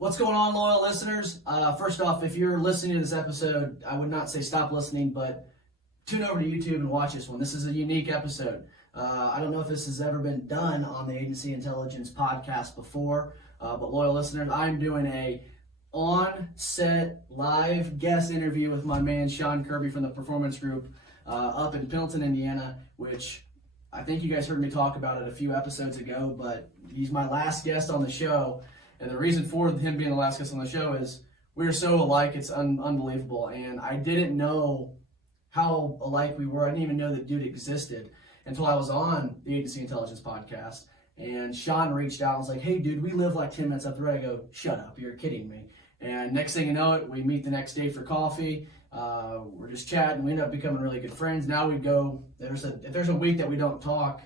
What's going on, loyal listeners? First off, if you're listening to this episode, I would not say stop listening, but tune over to YouTube and watch this one. This is a unique episode. I don't know if this has ever been done on the Agency Intelligence podcast before, but loyal listeners, I'm doing a on-set live guest interview with my man Sean Kirby from the Performance Group up in Pendleton, Indiana, which I think you guys heard me talk about it a few episodes ago, but he's my last guest on the show. And the reason for him being the last guest on the show is we are so alike, it's unbelievable. And I didn't know how alike we were. I didn't even know that dude existed until I was on the Agency Intelligence podcast. And Sean reached out and was like, hey, dude, we live like 10 minutes up the road. I go, shut up, you're kidding me. And next thing you know it, we meet the next day for coffee. We're just chatting. We end up becoming really good friends. Now we go, if there's a week that we don't talk,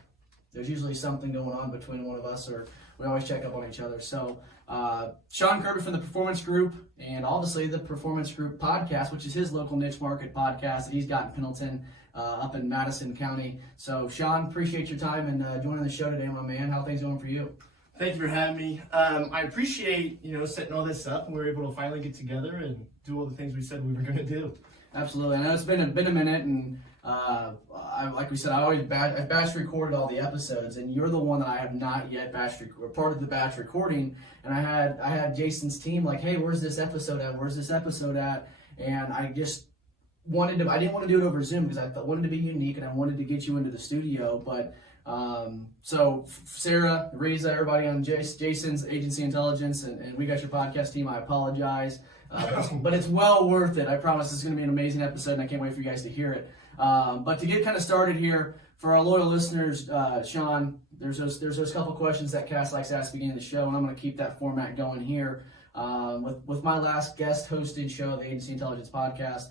there's usually something going on between one of us, or we always check up on each other. So Sean Kirby from the Performance Group, and obviously the Performance Group podcast, which is his local niche market podcast that he's got in Pendleton, up in Madison County. So Sean, appreciate your time and joining the show today, my man. How are things going for you? Thank you for having me. I appreciate, setting all this up, and we were able to finally get together and do all the things we said we were going to do. Absolutely. I know it's been a minute, and like we said, I batch recorded all the episodes, and you're the one that I have not yet part of the batch recording. And I had Jason's team like, hey, where's this episode at? Where's this episode at? And I just I didn't want to do it over Zoom because I wanted to be unique and I wanted to get you into the studio. But so Sarah, Reza, everybody on Jason's Agency Intelligence, and we got your podcast team. I apologize. But it's well worth it. I promise it's going to be an amazing episode, and I can't wait for you guys to hear it. But to get kind of started here, for our loyal listeners, Sean, there's those couple questions that Cass likes to ask at the beginning of the show, and I'm going to keep that format going here. With my last guest hosted show, the Agency Intelligence Podcast,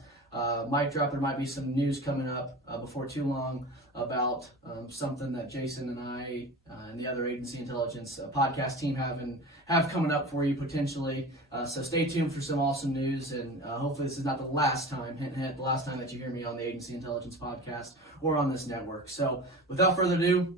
mic drop, there might be some news coming up before too long about something that Jason and I and the other Agency Intelligence podcast team have coming up for you potentially. So stay tuned for some awesome news, and hopefully this is not the last time, hint, hint, the last time that you hear me on the Agency Intelligence Podcast or on this network. So without further ado,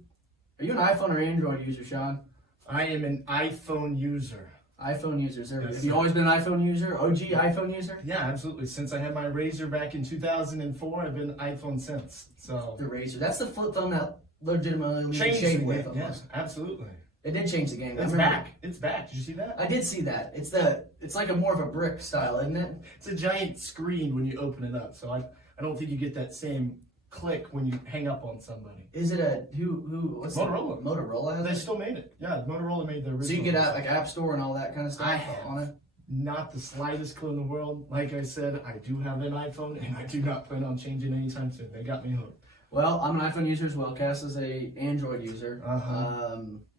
are you an iPhone or Android user, Sean? I am an iPhone user. iPhone users. Yes. Have you always been an iPhone user? OG iPhone user? Yeah, absolutely. Since I had my Razor back in 2004, I've been iPhone since. So the Razor. That's the flip phone that legitimately changed changed the with game. them. Yes, absolutely. It did change the game. It's back. It's back. Did you see that? I did see that. It's like a more of a brick style, isn't it? It's a giant screen when you open it up. So I don't think you get that same click when you hang up on somebody. Is it what's Motorola. Motorola? They still made it. Yeah, Motorola made the original. So you get out like App Store and all that kind of stuff on it? Not the slightest clue in the world. Like I said, I do have an iPhone, and I do not plan on changing anytime soon. They got me hooked. Well, I'm an iPhone user as well. Cass is a Android user.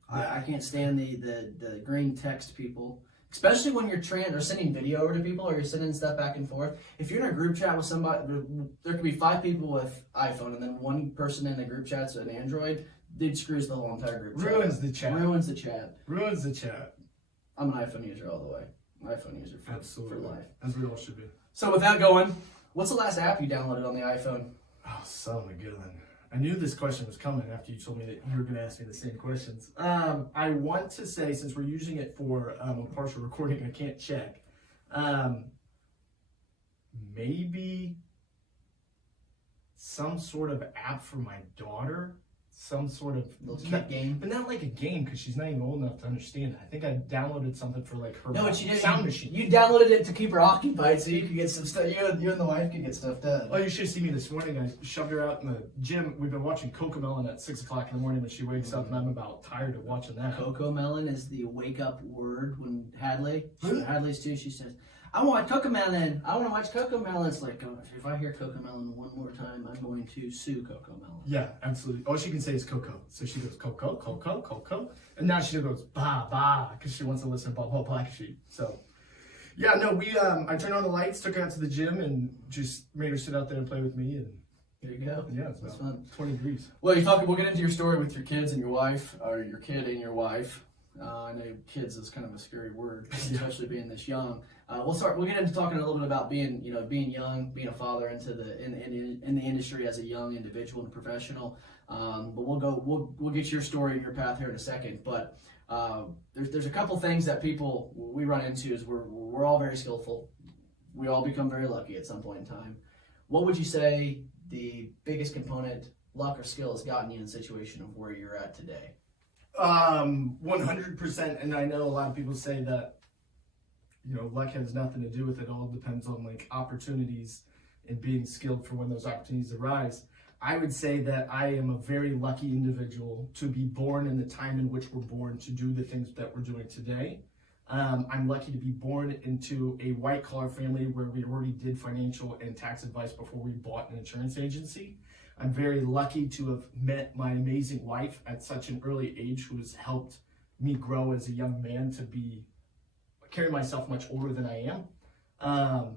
I can't stand the green text people, especially when you're sending video over to people or you're sending stuff back and forth. If you're in a group chat with somebody, there could be 5 people with iPhone, and then one person in the group chat's an Android. It screws the whole entire group chat. Ruins the chat. Ruins the chat. Ruins the chat. I'm an iPhone user all the way. iPhone user for life. As we all should be. So with that going, what's the last app you downloaded on the iPhone? Oh, son of a gun. I knew this question was coming after you told me that you were going to ask me the same questions. I want to say, since we're using it for a partial recording, I can't check. Maybe some sort of app for my daughter. Some sort of game, but not like a game because she's not even old enough to understand it. I think I downloaded something for like her sound machine. You downloaded it to keep her occupied so you could get some stuff. You and the wife could get stuff done. Oh, you should see me this morning. I shoved her out in the gym. We've been watching Cocomelon at 6 o'clock in the morning when she wakes up, and I'm about tired of watching that. Cocomelon is the wake up word when Hadley's too. She says, I want Cocomelon. I want to watch Cocomelon. It's like, oh, if I hear Cocomelon one more time, I'm going to sue Cocomelon. Yeah, absolutely. All she can say is Coco. So she goes, Coco, Coco, Coco. And now she goes, ba, ba, because she wants to listen to Bob Black Sheep. So, yeah, no, I turned on the lights, took her out to the gym, and just made her sit out there and play with me. And there you go. Yeah, it's about fun. 20 degrees. Well, we'll get into your story with your kids and your wife, or your kid and your wife. I know kids is kind of a scary word, especially being this young. We'll get into talking a little bit about being young, being a father in the industry as a young individual and professional. But we'll get your story and your path here in a second. But There's a couple things that we run into is we're all very skillful. We all become very lucky at some point in time. What would you say the biggest component, luck or skill, has gotten you in the situation of where you're at today? 100%. And I know a lot of people say that, luck has nothing to do with it. It all depends on like opportunities and being skilled for when those opportunities arise. I would say that I am a very lucky individual to be born in the time in which we're born to do the things that we're doing today. I'm lucky to be born into a white collar family where we already did financial and tax advice before we bought an insurance agency. I'm very lucky to have met my amazing wife at such an early age, who has helped me grow as a young man to carry myself much older than I am.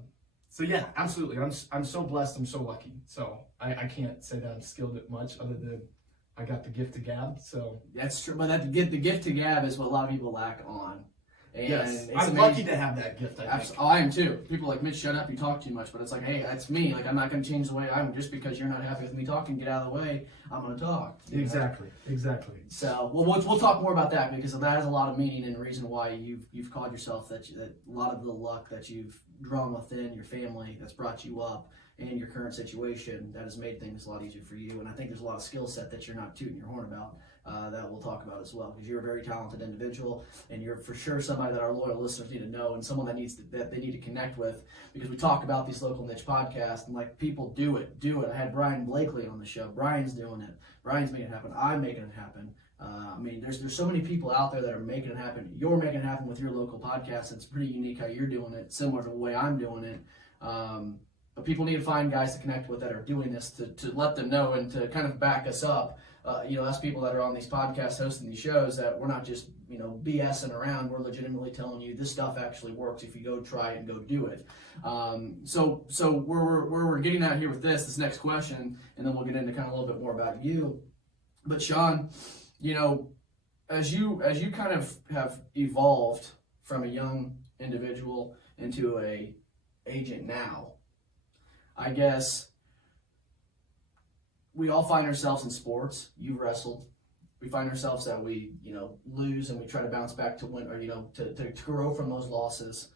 So yeah, absolutely. I'm so blessed. I'm so lucky. So I can't say that I'm skilled at much other than I got the gift to gab. So that's true. But the gift to gab is what a lot of people lack on. And yes, it's I'm lucky to have that gift. I think. I am too. People are like, Mitch, shut up, you talk too much. But it's like, hey, that's me. Like, I'm not going to change the way I am just because you're not happy with me talking. Get out of the way. I'm going to talk. Exactly. So, we'll talk more about that, because that has a lot of meaning and reason why you've called yourself that a lot of the luck that you've drawn within your family that's brought you up and your current situation that has made things a lot easier for you. And I think there's a lot of skill set that you're not tooting your horn about. That we'll talk about as well, because you're a very talented individual, and you're for sure somebody that our loyal listeners need to know, and someone that they need to connect with, because we talk about these local niche podcasts, and like, people do it. I had Brian Blakely on the show. Brian's doing it. Brian's making it happen. I'm making it happen. There's so many people out there that are making it happen. You're making it happen with your local podcast. It's pretty unique how you're doing it, similar to the way I'm doing it. But people need to find guys to connect with that are doing this to let them know and to kind of back us up. Us people that are on these podcasts hosting these shows, that we're not just, BSing around. We're legitimately telling you this stuff actually works if you go try it and go do it. So where we're getting at here with this next question, and then we'll get into kind of a little bit more about you. But Sean, as you kind of have evolved from a young individual into a agent now, I guess we all find ourselves in sports. You've wrestled. We find ourselves that we, lose, and we try to bounce back to win, or, to grow from those losses.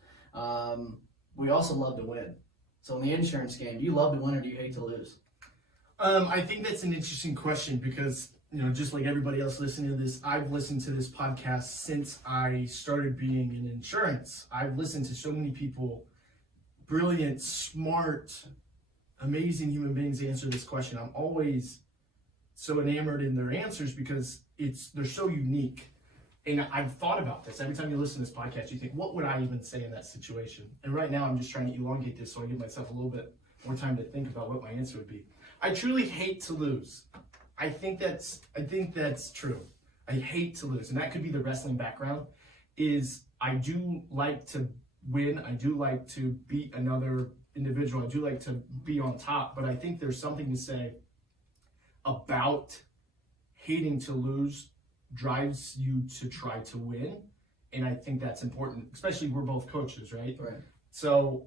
We also love to win. So in the insurance game, do you love to win or do you hate to lose? I think that's an interesting question, because, just like everybody else listening to this, I've listened to this podcast since I started being in insurance. I've listened to so many people, brilliant, smart, amazing human beings, answer this question. I'm always so enamored in their answers because they're so unique. And I've thought about this. Every time you listen to this podcast, you think, what would I even say in that situation? And right now I'm just trying to elongate this so I give myself a little bit more time to think about what my answer would be. I truly hate to lose. I think that's true. I hate to lose. And that could be the wrestling background. I do like to win. I do like to beat another individual. I do like to be on top, but I think there's something to say about hating to lose drives you to try to win. And I think that's important, especially we're both coaches, right? Right. So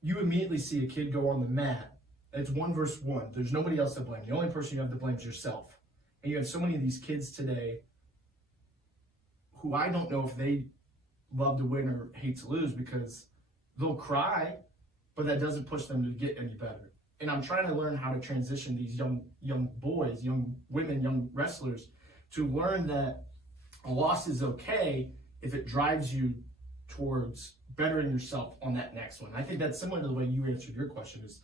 you immediately see a kid go on the mat. It's 1-versus-1. There's nobody else to blame. The only person you have to blame is yourself. And you have so many of these kids today who I don't know if they love to win or hate to lose, because they'll cry, but that doesn't push them to get any better. And I'm trying to learn how to transition these young boys, young women, young wrestlers to learn that a loss is okay if it drives you towards bettering yourself on that next one. I think that's similar to the way you answered your question, is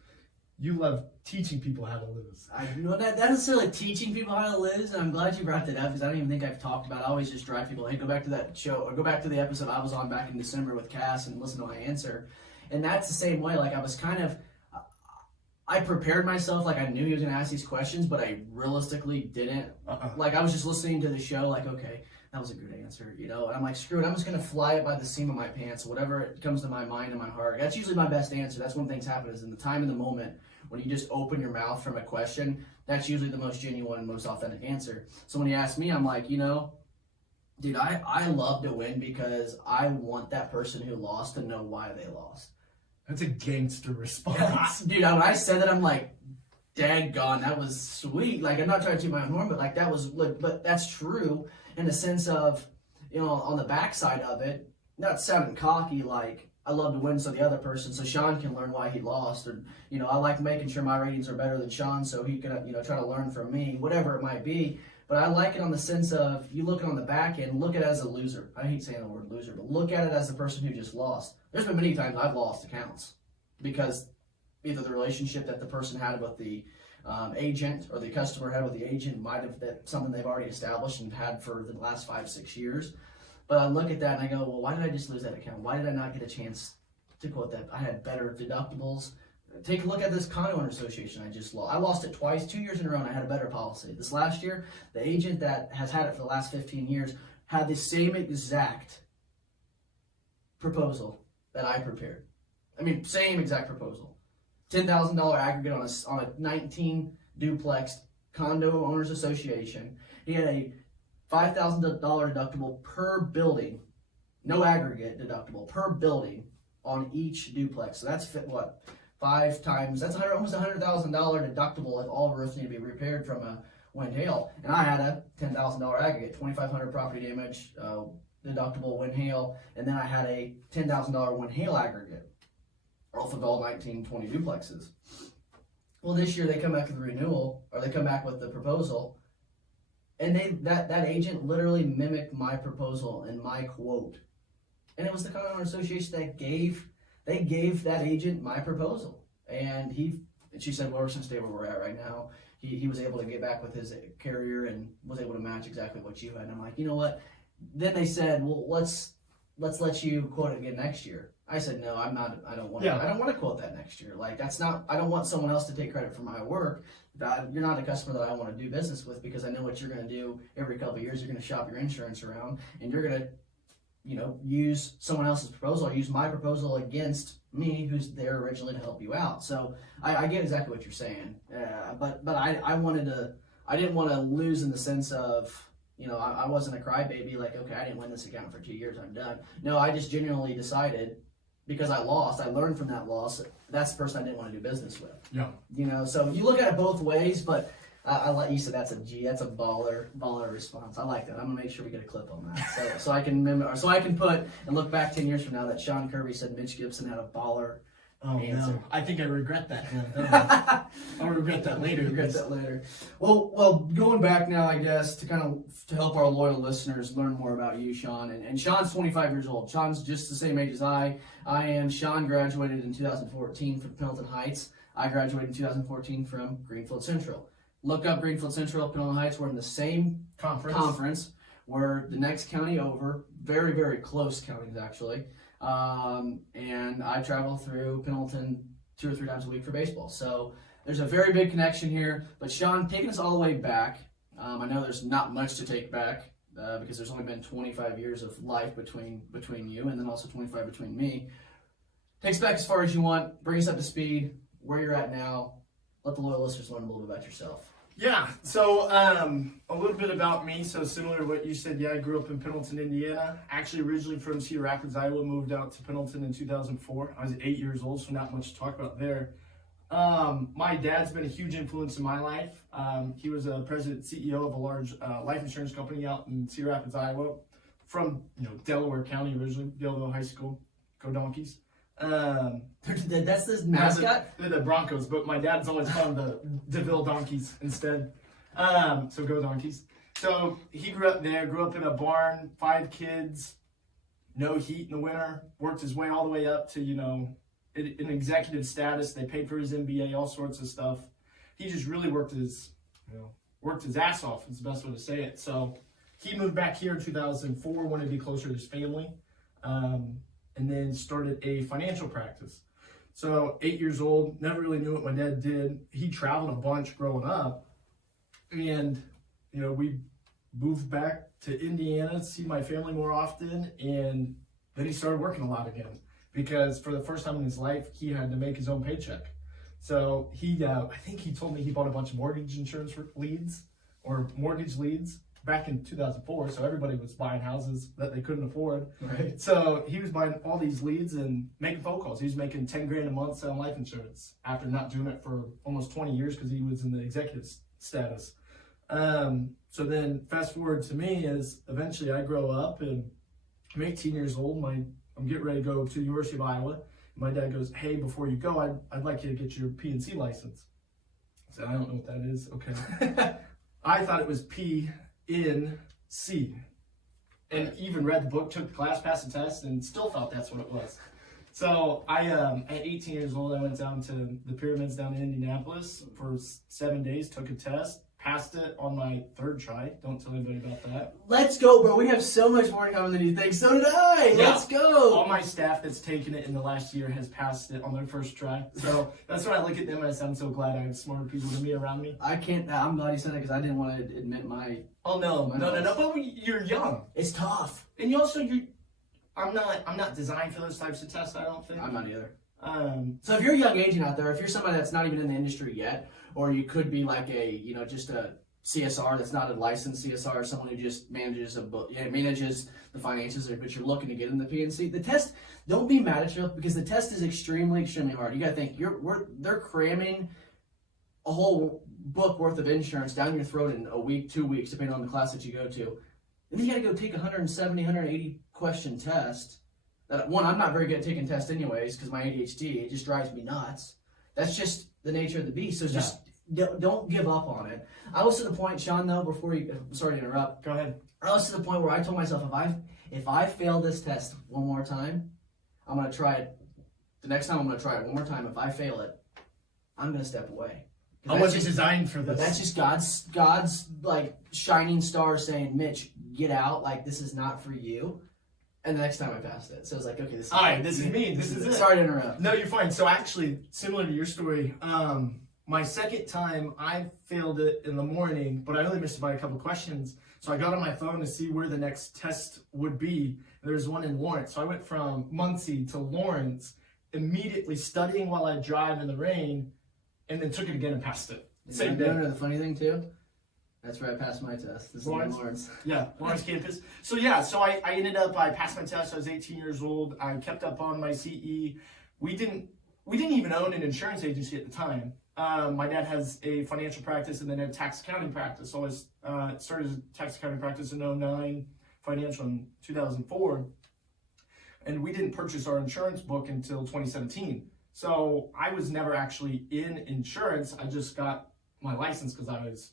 you love teaching people how to lose. Not necessarily teaching people how to lose, and I'm glad you brought that up, because I don't even think I've talked about it. I always just drive people, hey, go back to that show, or go back to the episode I was on back in December with Cass and listen to my answer. And that's the same way. Like, I was I prepared myself, like I knew he was going to ask these questions, but I realistically didn't. Like, I was just listening to the show, like, okay, that was a good answer, And I'm like, screw it, I'm just going to fly it by the seam of my pants, whatever it comes to my mind and my heart. That's usually my best answer. That's when things happen, is in the time and the moment when you just open your mouth from a question. That's usually the most genuine and most authentic answer. So when he asked me, I'm like, dude, I love to win because I want that person who lost to know why they lost. That's a gangster response. Dude, when I said that, I'm like, daggone, that was sweet. Like, I'm not trying to toot my own horn, but like, that was, but that's true in the sense of, on the backside of it, not sounding cocky like I love to win so the other person, so Sean can learn why he lost, or I like making sure my ratings are better than Sean so he can try to learn from me, whatever it might be. But I like it on the sense of you looking on the back end, look at it as a loser. I hate saying the word loser, but look at it as the person who just lost. There's been many times I've lost accounts because either the relationship that the person had with the agent or the customer had with the agent might have been something they've already established and had for the last 5-6 years. But I look at that and I go, well, why did I just lose that account? Why did I not get a chance to quote that? I had better deductibles. Take a look at this condo owner association I just lost. I lost it twice, 2 years in a row, and I had a better policy. This last year, the agent that has had it for the last 15 years had the same exact proposal that I prepared. I mean, same exact proposal. $10,000 aggregate on a 19 duplex condo owners association. He had a $5,000 deductible per building, no aggregate deductible, per building on each duplex. So that's what? 5 times, that's almost $100,000 deductible if all roofs need to be repaired from a wind hail. And I had a $10,000 aggregate, $2,500 property damage deductible wind hail, and then I had a $10,000 wind hail aggregate off of all 19, 20 duplexes. Well, this year they come back with the renewal, or they come back with the proposal, and that agent literally mimicked my proposal and my quote. And it was the condo owner association that gave that agent my proposal. And she said, well, we're just gonna stay where we're at right now. He was able to get back with his carrier and was able to match exactly what you had. And I'm like, you know what? Then they said, well, let's let you quote it again next year. I said, no, I don't want to quote that next year. Like, I don't want someone else to take credit for my work. You're not a customer that I want to do business with, because I know what you're going to do every couple of years. You're going to shop your insurance around, and you're going to use someone else's proposal or use my proposal against me, who's there originally to help you out. So I get exactly what you're saying. But I didn't want to lose in the sense of, I wasn't a crybaby like, okay, I didn't win this account for 2 years, I'm done. No, I just genuinely decided, because I lost, I learned from that loss. That's the person I didn't want to do business with. Yeah. So you look at it both ways, but I like you said that's a baller response. I like that. I'm gonna make sure we get a clip on that, so I can put and look back 10 years from now that Sean Kirby said Mitch Gibson had a baller answer. No, I think I regret that. I'll regret that later. Well, going back now, I guess to help our loyal listeners learn more about you, Sean. And Sean's 25 years old. Sean's just the same age as I am. Sean graduated in 2014 from Pendleton Heights. I graduated in 2014 from Greenfield Central. Look up Greenfield Central, Pendleton Heights. We're in the same conference. We're the next county over. Very, very close counties, actually. And I travel through Pendleton 2 or 3 times a week for baseball. So there's a very big connection here. But Sean, taking us all the way back, I know there's not much to take back because there's only been 25 years of life between you, and then also 25 between me. Take us back as far as you want. Bring us up to speed, where you're at now. Let the loyal listeners learn a little bit about yourself. Yeah, so a little bit about me. So similar to what you said, I grew up in Pendleton, Indiana. Actually, originally from Cedar Rapids, Iowa, moved out to Pendleton in 2004. I was 8 years old, so not much to talk about there. My dad's been a huge influence in my life. He was a president, CEO of a large life insurance company out in Cedar Rapids, Iowa, from Delaware County originally, Delaware High School. Go Donkeys. That's this mascot? They're the Broncos, but my dad's always called them the DeVille Donkeys instead. So go Donkeys. So he grew up there, grew up in a barn, 5 kids, no heat in the winter, worked his way all the way up to, an executive status. They paid for his MBA, all sorts of stuff. He just really worked his ass off, is the best way to say it. So he moved back here in 2004, wanted to be closer to his family. And then started a financial practice. So 8 years old, never really knew what my dad did. He traveled a bunch growing up. And, we moved back to Indiana to see my family more often. And then he started working a lot again, because for the first time in his life, he had to make his own paycheck. So I think he told me he bought a bunch of mortgage insurance leads or mortgage leads back in 2004, so everybody was buying houses that they couldn't afford. Right. So he was buying all these leads and making phone calls. He was making $10,000 a month selling life insurance after not doing it for almost 20 years because he was in the executive status. So then fast forward to me is eventually I grow up and I'm 18 years old. I'm getting ready to go to the University of Iowa. My dad goes, hey, before you go, I'd like you to get your P&C license. I said, I don't know what that is. Okay. I thought it was P-N-C. And even read the book, took the class, passed the test, and still thought that's what it was. So at 18 years old, I went down to the pyramids down in Indianapolis for 7 days, took a test, passed it on my third try. Don't tell anybody about that. Let's go, bro. We have so much more in common than you think. So did I. Yeah. Let's go. All my staff that's taken it in the last year has passed it on their first try. So that's when I look at them and I say, I'm so glad I have smarter people than me around me. I'm glad you said it because I didn't want to admit my... Oh, no. But you're young. It's tough. And I'm not designed for those types of tests, I don't think. I'm not either. So if you're a young agent out there, if you're somebody that's not even in the industry yet, or you could be like just a CSR that's not a licensed CSR, someone who just manages the finances, but you're looking to get in the PNC, the test, don't be mad at yourself because the test is extremely, extremely hard. You got to think, they're cramming a whole book worth of insurance down your throat in a week, 2 weeks, depending on the class that you go to. And then you got to go take a 170, 180 question test. One, I'm not very good at taking tests anyways because my ADHD, it just drives me nuts. That's just the nature of the beast. So just don't give up on it. I was to the point, Sean, though, sorry to interrupt. Go ahead. I was to the point where I told myself, if I fail this test one more time, I'm going to try it. The next time I'm going to try it one more time. If I fail it, I'm going to step away. I wasn't designed for this. That's just God's like shining star saying, Mitch, get out. Like, this is not for you. And the next time I passed it. So I was like, okay, this is all right, this is me. This is it. Sorry to interrupt. No, you're fine. So actually, similar to your story, my second time, I failed it in the morning, but I only missed it by a couple questions. So I got on my phone to see where the next test would be. There's one in Lawrence. So I went from Muncie to Lawrence, immediately studying while I drive in the rain, and then took it again and passed it. Same day. The funny thing, too, that's where I passed my test. This is Lawrence. Yeah, Lawrence campus. So I ended up, I passed my test. I was 18 years old. I kept up on my CE. We didn't even own an insurance agency at the time. My dad has a financial practice and then a tax accounting practice. So I started a tax accounting practice in 2009, financial in 2004. And we didn't purchase our insurance book until 2017. So I was never actually in insurance. I just got my license because I was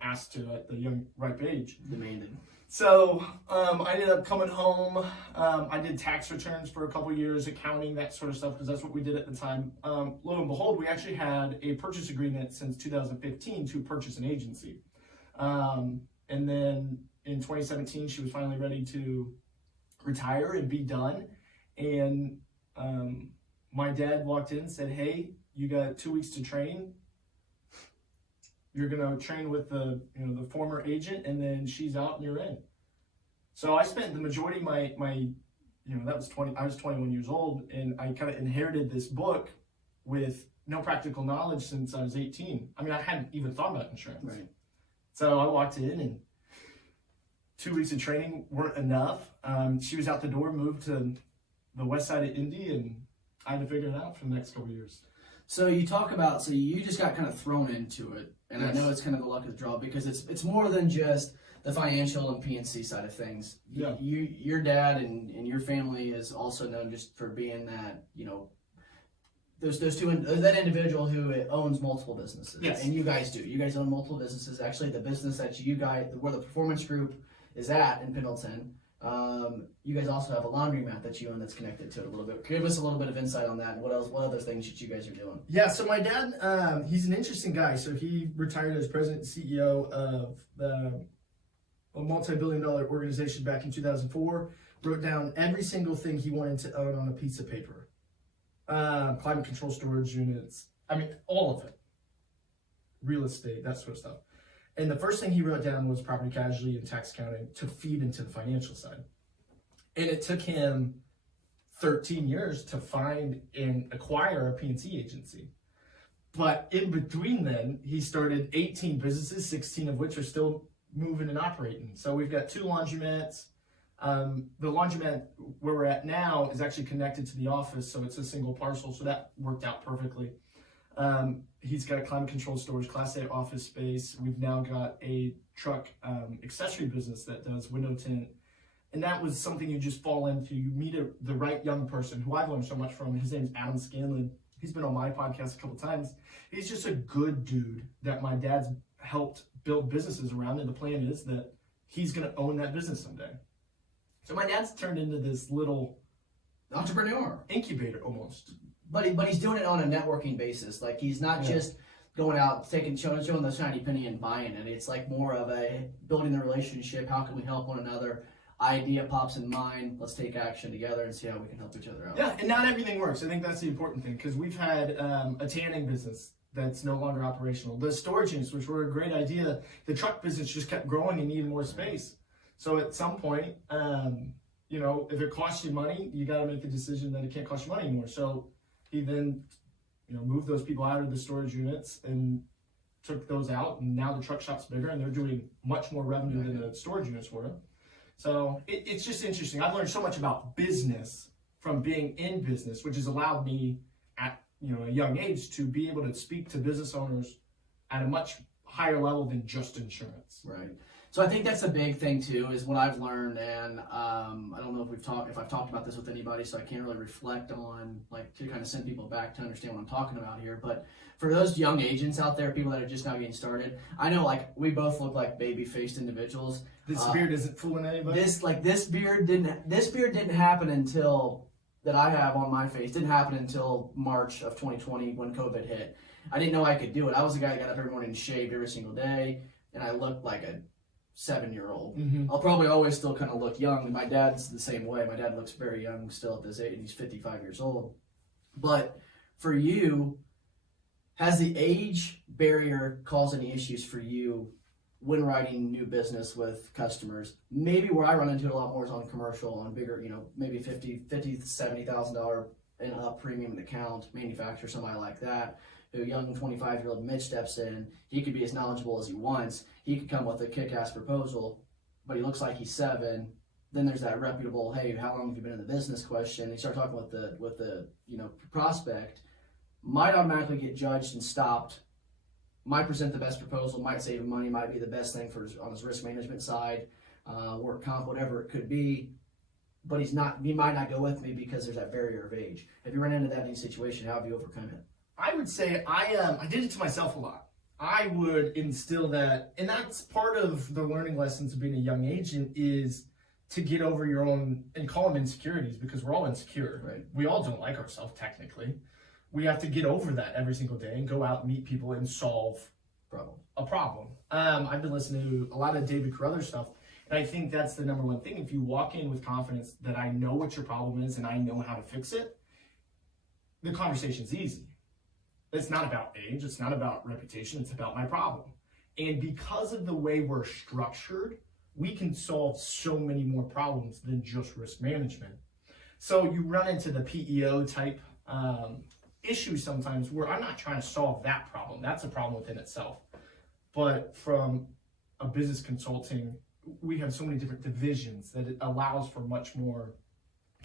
asked to at the young, ripe age. Demanded. So I ended up coming home. I did tax returns for a couple years, accounting, that sort of stuff, because that's what we did at the time. Lo and behold, we actually had a purchase agreement since 2015 to purchase an agency. And then in 2017, she was finally ready to retire and be done. And my dad walked in and said, hey, you got 2 weeks to train. You're going to train with the former agent, and then she's out and you're in. So I spent the majority of my I was 21 years old, and I kind of inherited this book with no practical knowledge since I was 18. I mean, I hadn't even thought about insurance. Right. So I walked in, and 2 weeks of training weren't enough. She was out the door, moved to the west side of Indy, and I had to figure it out for the next couple of years. So you talk about, you just got kind of thrown into it, and yes. I know it's kind of the luck of the draw because it's more than just the financial and PNC side of things. Yeah. Your dad and your family is also known just for being that, that individual who owns multiple businesses. Yes. And you guys do. You guys own multiple businesses. Actually, the business that you guys, where the Performance Group is at in Pendleton, you guys also have a laundromat that you own that's connected to it a little bit. Give us a little bit of insight on that and what other things that you guys are doing. Yeah, so my dad, he's an interesting guy. So he retired as president and CEO of a multi-billion-dollar organization back in 2004, wrote down every single thing he wanted to own on a piece of paper. Climate control storage units, all of it. Real estate, that sort of stuff. And the first thing he wrote down was property casualty and tax accounting to feed into the financial side. And it took him 13 years to find and acquire a P&C agency. But in between then, he started 18 businesses, 16 of which are still moving and operating. So we've got 2 laundromats. The laundromat where we're at now is actually connected to the office, so it's a single parcel, so that worked out perfectly. He's got a climate-controlled storage, Class A office space. We've now got a truck accessory business that does window tint. And that was something you just fall into. You meet the right young person who I've learned so much from. His name's Adam Scanlon. He's been on my podcast a couple times. He's just a good dude that my dad's helped build businesses around. And the plan is that he's going to own that business someday. So my dad's turned into this little entrepreneur incubator almost. But he's doing it on a networking basis. Like, he's not just going out, showing the shiny penny and buying it. It's like more of a building the relationship. How can we help one another? Idea pops in mind. Let's take action together and see how we can help each other out. Yeah, and not everything works. I think that's the important thing, because we've had a tanning business that's no longer operational. The storage units, which were a great idea, the truck business just kept growing and needed more space. So at some point, if it costs you money, you got to make the decision that it can't cost you money anymore. So he then, moved those people out of the storage units and took those out, and now the truck shop's bigger, and they're doing much more revenue than the storage units were. So it's just interesting. I've learned so much about business from being in business, which has allowed me at a young age to be able to speak to business owners at a much higher level than just insurance. Right. So I think that's a big thing too, is what I've learned, and I don't know if I've talked about this with anybody, so I can't really reflect on, like, to kind of send people back to understand what I'm talking about here. But for those young agents out there, people that are just now getting started, I know, like, we both look like baby-faced individuals. This beard isn't fooling anybody. This beard didn't happen until that I have on my face. Didn't happen until March of 2020 when COVID hit. I didn't know I could do it. I was the guy that got up every morning and shaved every single day, and I looked like a 7-year-old. Mm-hmm. I'll probably always still kind of look young. My dad's the same way. My dad looks very young still at this age, and he's 55 years old. But for you, has the age barrier caused any issues for you when writing new business with customers? Maybe where I run into it a lot more is on commercial, on bigger, maybe $50,000 to $70,000 and up premium account, manufacturer, somebody like that. A young 25-year-old Mitch steps in. He could be as knowledgeable as he wants. He could come with a kick-ass proposal, but he looks like he's 7. Then there's that reputable, hey, how long have you been in the business question? You start talking with the prospect. Might automatically get judged and stopped. Might present the best proposal. Might save him money. Might be the best thing on his risk management side, work comp, whatever it could be. But he might not go with me because there's that barrier of age. If you run into that in any situation, how have you overcome it? I would say I did it to myself a lot. I would instill that, and that's part of the learning lessons of being a young agent, is to get over your own, and call them insecurities, because we're all insecure. Right? We all don't like ourselves technically. We have to get over that every single day and go out and meet people and solve a problem. I've been listening to a lot of David Carruthers stuff, and I think that's the number one thing. If you walk in with confidence that I know what your problem is and I know how to fix it, the conversation's easy. It's not about age, it's not about reputation, it's about my problem. And because of the way we're structured, we can solve so many more problems than just risk management. So you run into the PEO type issues sometimes where I'm not trying to solve that problem. That's a problem within itself. But from a business consulting, we have so many different divisions that it allows for much more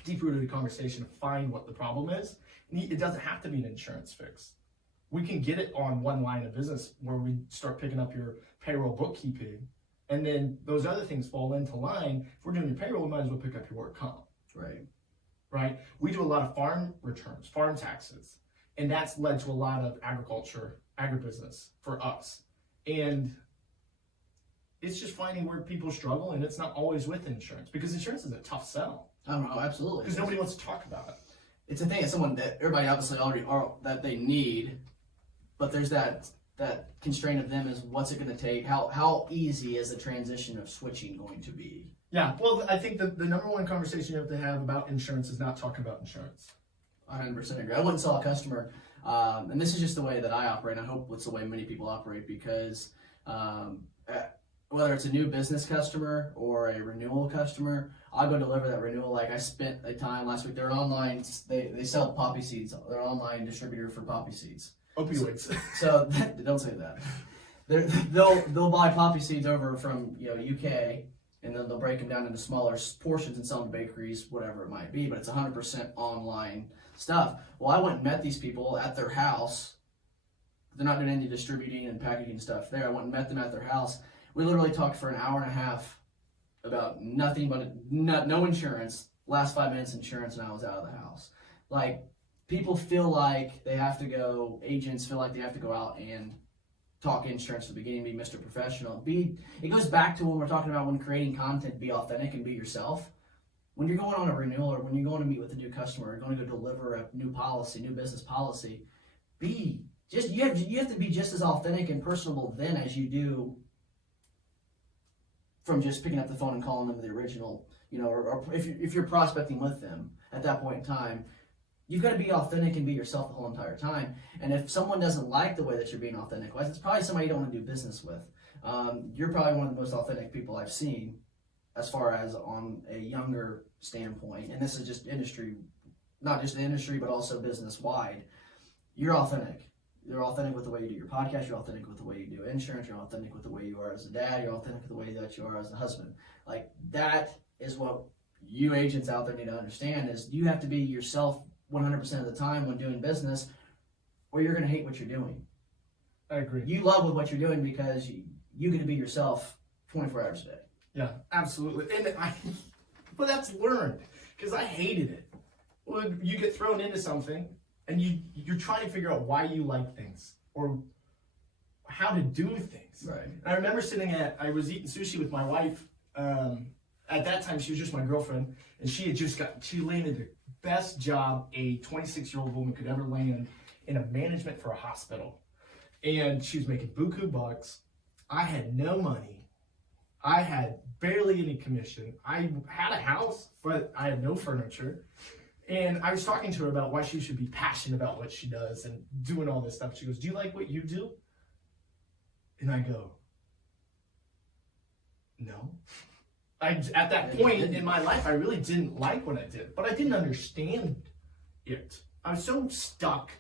deep-rooted conversation to find what the problem is. And it doesn't have to be an insurance fix. We can get it on one line of business where we start picking up your payroll, bookkeeping, and then those other things fall into line. If we're doing your payroll, we might as well pick up your work comp. Right? We do a lot of farm returns, farm taxes, and that's led to a lot of agribusiness for us. And it's just finding where people struggle, and it's not always with insurance, because insurance is a tough sell. Oh, absolutely. Because nobody wants to talk about it. It's a thing. It's someone that everybody obviously already that they need, but there's that constraint of them is what's it going to take? How easy is the transition of switching going to be? Yeah, well, I think the number one conversation you have to have about insurance is not talking about insurance. 100% agree. I wouldn't sell a customer, and this is just the way that I operate. I hope it's the way many people operate, because whether it's a new business customer or a renewal customer, I'll go deliver that renewal. Like, I spent a time last week. They're online. They sell poppy seeds. They're an online distributor for poppy seeds. Opioids. So don't say that. They'll buy poppy seeds over from UK, and then they'll break them down into smaller portions and sell them to bakeries, whatever it might be. But it's 100% online stuff. Well, I went and met these people at their house They're not doing any distributing and packaging stuff there. I went and met them at their house. We literally talked for an hour and a half about nothing but no insurance. Last 5 minutes insurance, and I was out of the house. Like, people feel like they have to go, agents feel like they have to go out and talk insurance at the beginning, be Mr. Professional. It goes back to when we're talking about when creating content, be authentic and be yourself. When you're going on a renewal or when you're going to meet with a new customer or going to go deliver a new policy, new business policy, you have to be just as authentic and personable then as you do from just picking up the phone and calling them the original, or if you're prospecting with them at that point in time. You've got to be authentic and be yourself the whole entire time. And if someone doesn't like the way that you're being authentic, it's probably somebody you don't want to do business with. You're probably one of the most authentic people I've seen as far as on a younger standpoint. And this is just industry, not just the industry, but also business-wide. You're authentic. You're authentic with the way you do your podcast. You're authentic with the way you do insurance. You're authentic with the way you are as a dad. You're authentic with the way that you are as a husband. Like, that is what you agents out there need to understand, is you have to be yourself 100% of the time when doing business, or you're going to hate what you're doing. I agree. You love with what you're doing because you get to be yourself 24 hours a day. Yeah, absolutely. But that's learned, because I hated it. When you get thrown into something and you're trying to figure out why you like things or how to do things. Right. And I remember I was eating sushi with my wife. At that time, she was just my girlfriend, and she landed the best job a 26-year-old woman could ever land in a management for a hospital. And she was making buku bucks. I had no money. I had barely any commission. I had a house, but I had no furniture. And I was talking to her about why she should be passionate about what she does and doing all this stuff. She goes, "Do you like what you do?" And I go, "No." At that point in my life, I really didn't like what I did, but I didn't understand it. I was so stuck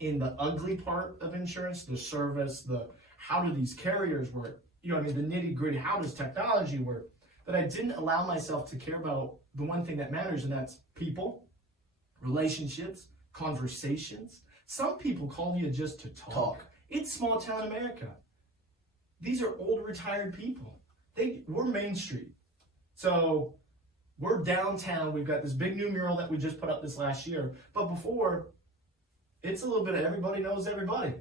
in the ugly part of insurance, the service, the how do these carriers work, the nitty gritty, how does technology work, that I didn't allow myself to care about the one thing that matters, and that's people, relationships, conversations. Some people call you just to talk. It's small town America. These are old retired people. We're Main Street. So we're downtown. We've got this big new mural that we just put up this last year. But before, it's a little bit of everybody knows everybody.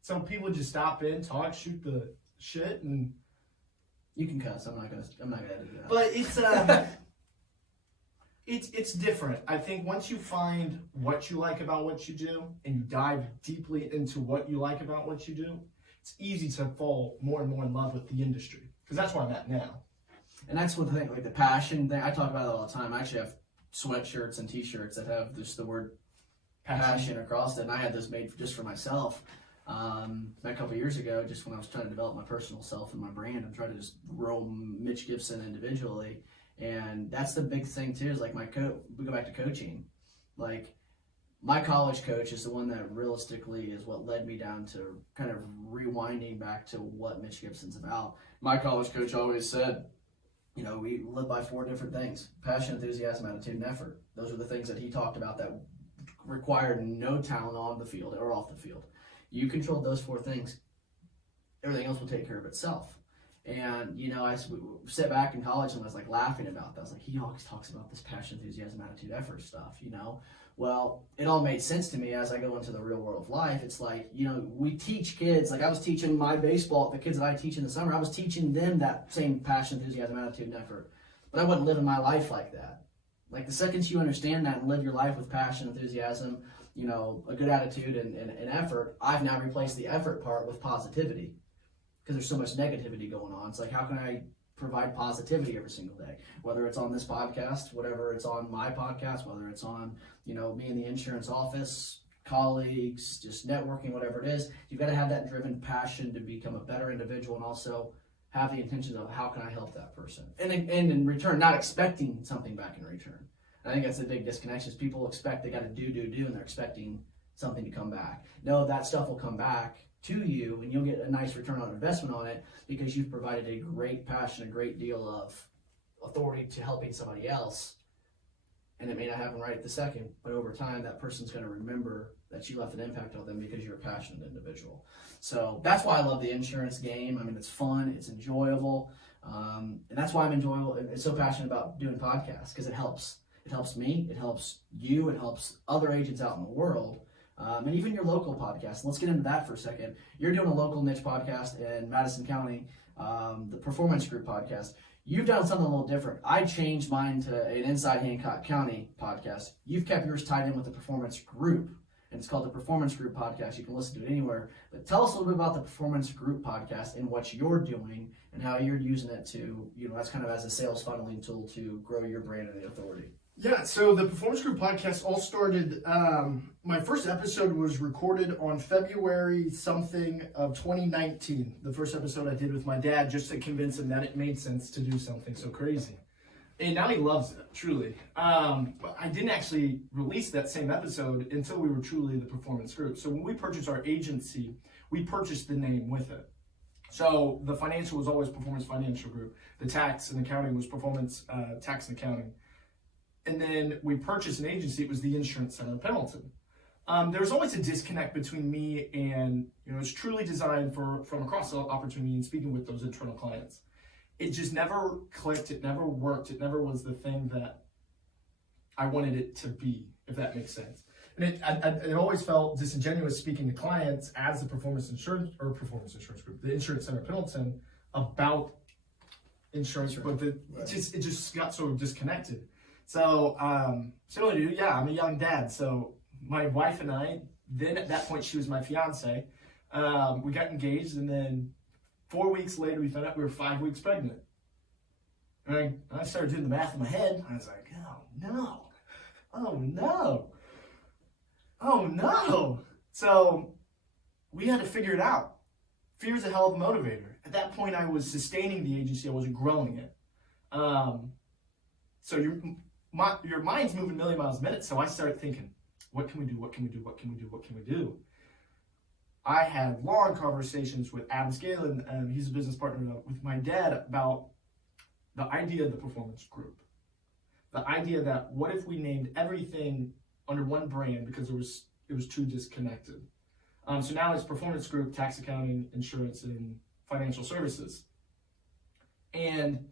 So people just stop in, talk, shoot the shit, and you can cuss. I'm not gonna do that. But it's different. I think once you find what you like about what you do and you dive deeply into what you like about what you do, it's easy to fall more and more in love with the industry, because that's where I'm at now. And that's what the thing, like the passion thing, I talk about it all the time. I actually have sweatshirts and t-shirts that have just the word passion across it. And I had this made just for myself a couple of years ago, just when I was trying to develop my personal self and my brand and try to just grow Mitch Gibson individually. And that's the big thing too, is like we go back to coaching. Like, my college coach is the one that realistically is what led me down to kind of rewinding back to what Mitch Gibson's about. My college coach always said, we live by 4 different things: passion, enthusiasm, attitude, and effort. Those are the things that he talked about that required no talent on the field or off the field. You control those 4 things, everything else will take care of itself. And, I sat back in college and I was like laughing about that. I was like, he always talks about this passion, enthusiasm, attitude, effort stuff, Well, it all made sense to me as I go into the real world of life. It's like, we teach kids, like I was teaching my baseball, the kids that I teach in the summer, I was teaching them that same passion, enthusiasm, attitude, and effort. But I wasn't living my life like that. Like, the second you understand that and live your life with passion, enthusiasm, a good attitude and effort, I've now replaced the effort part with positivity. Because there's so much negativity going on. It's like, how can I provide positivity every single day? Whether it's on this podcast, whatever it's on my podcast, whether it's on, me in the insurance office, colleagues, just networking, whatever it is, you've got to have that driven passion to become a better individual and also have the intentions of how can I help that person. And in return, not expecting something back in return. I think that's the big disconnection is people expect they got to do, and they're expecting something to come back. No, that stuff will come back to you, and you'll get a nice return on investment on it because you've provided a great passion, a great deal of authority to helping somebody else. and it may not happen right this second, but over time, that person's going to remember that you left an impact on them because you're a passionate individual. So that's why I love the insurance game. I mean, it's fun, it's enjoyable, and that's why I'm so passionate about doing podcasts, because it helps. It helps me, it helps you, it helps other agents out in the world, and even your local podcast. Let's get into that for a second. You're doing a local niche podcast in Madison County, the Performance Group podcast. You've done something a little different. I changed mine to an Inside Hancock County podcast. You've kept yours tied in with the Performance Group, and it's called the Performance Group podcast. You can listen to it anywhere. But tell us a little bit about the Performance Group podcast and what you're doing and how you're using it to, that's kind of as a sales funneling tool to grow your brand and the authority. Yeah, so the Performance Group podcast all started, my first episode was recorded on February something of 2019. The first episode I did with my dad, just to convince him that it made sense to do something so crazy. And now he loves it, truly. But I didn't actually release that same episode until we were truly the Performance Group. So when we purchased our agency, we purchased the name with it. So the financial was always Performance Financial Group. The tax and accounting was Performance Tax and Accounting. And then we purchased an agency. It was the Insurance Center of Pendleton. There was always a disconnect between me and, it's truly designed from a cross-sell opportunity and speaking with those internal clients. It just never clicked. It never worked. It never was the thing that I wanted it to be, if that makes sense. And it always felt disingenuous speaking to clients as the Performance Insurance Group, the Insurance Center of Pendleton, about insurance, but it just got so disconnected. So, I'm a young dad. So my wife and I, then at that point, she was my fiance. We got engaged, and then 4 weeks later, we found out we were 5 weeks pregnant. And I started doing the math in my head. I was like, oh no. So we had to figure it out. Fear is a hell of a motivator. At that point, I was sustaining the agency. I wasn't growing it. So your mind's moving a million miles a minute. So I started thinking, what can we do? I had long conversations with Adam Scanlon, and he's a business partner with my dad, about the idea of the Performance Group. The idea that what if we named everything under one brand because it was too disconnected. So now it's Performance Group, Tax Accounting, Insurance, and Financial Services. And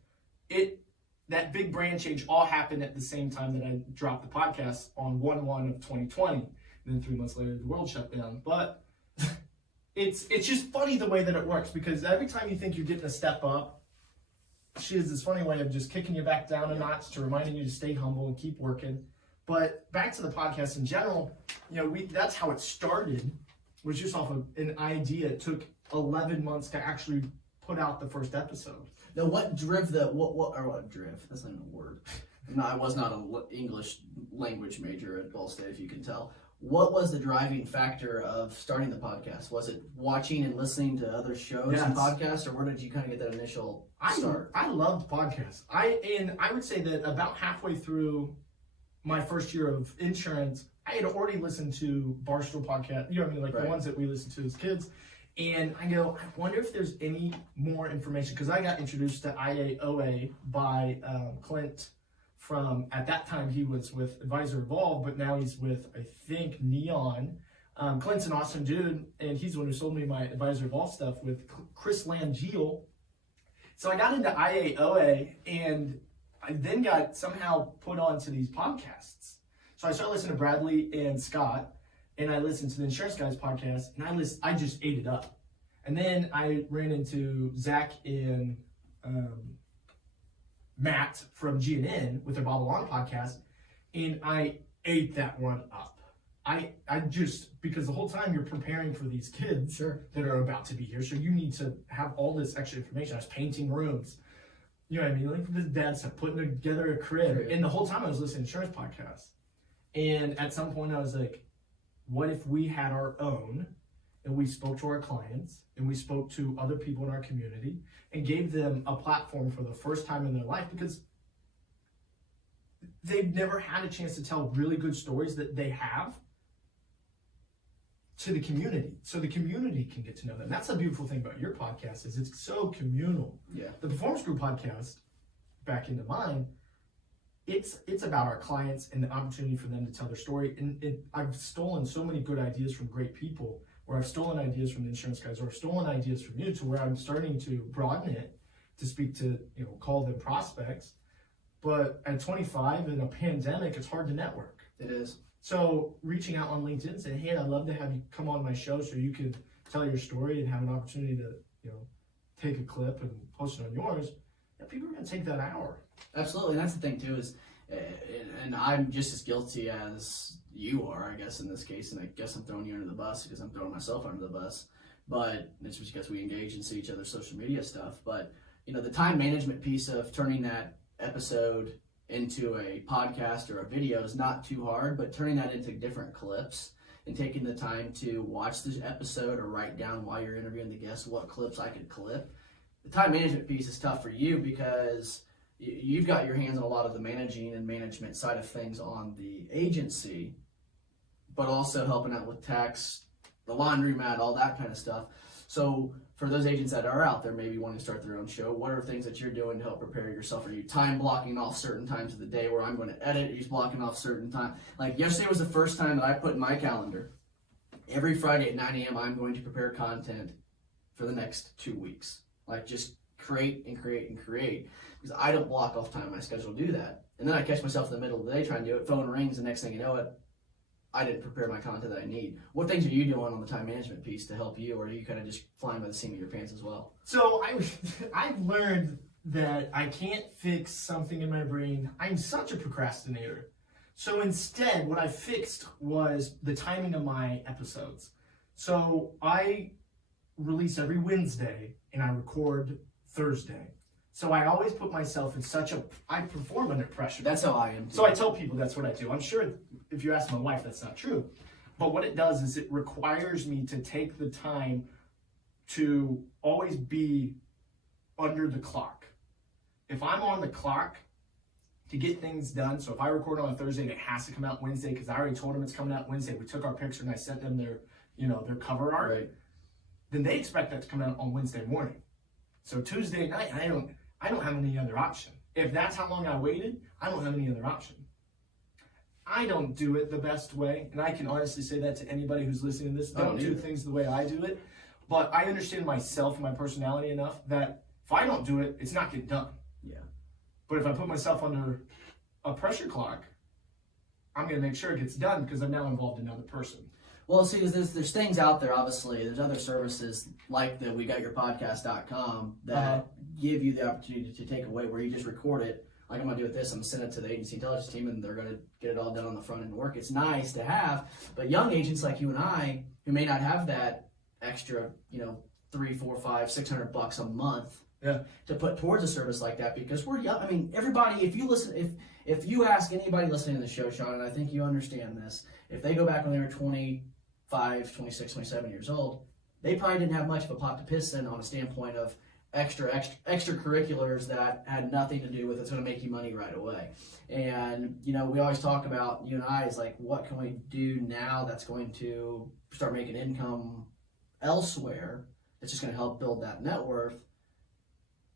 that big brand change all happened at the same time that I dropped the podcast on 1/1 of 2020. And then 3 months later, the world shut down. But it's just funny the way that it works, because every time you think you're getting a step up, she has this funny way of just kicking you back down a notch to reminding you to stay humble and keep working. But back to the podcast in general, that's how it started, was just off of an idea. It took 11 months to actually put out the first episode. Now, what driv? That's not even a word. No, I was not an English language major at Ball State, if you can tell. What was the driving factor of starting the podcast? Was it watching and listening to other shows and podcasts, or where did you kind of get that initial start? I loved podcasts. I would say that about halfway through my first year of insurance, I had already listened to Barstool podcast, the ones that we listened to as kids. And I go, I wonder if there's any more information, because I got introduced to IAOA by Clint from, at that time he was with Advisor Evolve, but now he's with, I think, Neon. Clint's an awesome dude, and he's the one who sold me my Advisor Evolve stuff with Chris Langeal. So I got into IAOA, and I then got somehow put onto these podcasts. So I started listening to Bradley and Scott, and I listened to the Insurance Guys podcast, and I just ate it up. And then I ran into Zach and Matt from GNN with their Bobble On podcast, and I ate that one up. I just, because the whole time you're preparing for these kids that are about to be here, so you need to have all this extra information. I was painting rooms, you know what I mean? Like the dad stuff, putting together a crib. And the whole time I was listening to insurance podcasts. And at some point I was like, what if we had our own, and we spoke to our clients, and we spoke to other people in our community, and gave them a platform for the first time in their life, because they've never had a chance to tell really good stories that they have to the community, so the community can get to know them. And that's the beautiful thing about your podcast, is it's so communal. Yeah. The Performance Group podcast, back into mine, it's about our clients and the opportunity for them to tell their story. And I've stolen so many good ideas from great people, or I've stolen ideas from the insurance guys, or I've stolen ideas from you, to where I'm starting to broaden it to speak to, call them prospects. But at 25 in a pandemic, it's hard to network. It is. So reaching out on LinkedIn and saying, hey, I'd love to have you come on my show so you could tell your story and have an opportunity to, take a clip and post it on yours. People are going to take that hour. Absolutely. And that's the thing too, is, and I'm just as guilty as you are, I guess, in this case. And I guess I'm throwing you under the bus because I'm throwing myself under the bus. But it's because we engage and see each other's social media stuff. But, the time management piece of turning that episode into a podcast or a video is not too hard, but turning that into different clips and taking the time to watch this episode or write down while you're interviewing the guests what clips I could clip. The time management piece is tough for you because you've got your hands on a lot of the managing and management side of things on the agency, but also helping out with tax, the laundromat, all that kind of stuff. So for those agents that are out there maybe wanting to start their own show, what are things that you're doing to help prepare yourself? Are you time blocking off certain times of the day where I'm going to edit? Are you blocking off certain time? Like yesterday was the first time that I put in my calendar, every Friday at 9 a.m. I'm going to prepare content for the next 2 weeks. Like just create and create and create, because I don't block off time in my schedule to do that. And then I catch myself in the middle of the day trying to do it, phone rings, the next thing you know it, I didn't prepare my content that I need. What things are you doing on the time management piece to help you, or are you kind of just flying by the seat of your pants as well? So I've learned that I can't fix something in my brain. I'm such a procrastinator. So instead, what I fixed was the timing of my episodes. So I release every Wednesday and I record Thursday. So I always put myself in I perform under pressure. That's how I am too. So I tell people that's what I do. I'm sure if you ask my wife, that's not true. But what it does is it requires me to take the time to always be under the clock. If I'm on the clock to get things done, so if I record on a Thursday and it has to come out Wednesday because I already told them it's coming out Wednesday, we took our picture and I sent them their cover art, right, then they expect that to come out on Wednesday morning. So Tuesday night, I don't have any other option. If that's how long I waited, I don't have any other option. I don't do it the best way, and I can honestly say that to anybody who's listening to this. Don't do things the way I do it. But I understand myself and my personality enough that if I don't do it, it's not getting done. Yeah. But if I put myself under a pressure clock, I'm going to make sure it gets done because I'm now involved in another person. Well, see, there's things out there, obviously. There's other services like the WeGotYourPodcast.com that give you the opportunity to take away where you just record it. Like I'm going to do with this, I'm going to send it to the agency intelligence team and they're going to get it all done on the front end work. It's nice to have, but young agents like you and I, who may not have that extra, $300, $400, $500, $600 a month to put towards a service like that, because we're young. I mean, everybody, if you ask anybody listening to the show, Sean, and I think you understand this, if they go back when they were 25, 26, 27 years old, they probably didn't have much of a pot to piss in on a standpoint of extracurriculars that had nothing to do with it's going to make you money right away. And we always talk about, you and I, is like, what can we do now that's going to start making income elsewhere that's just going to help build that net worth.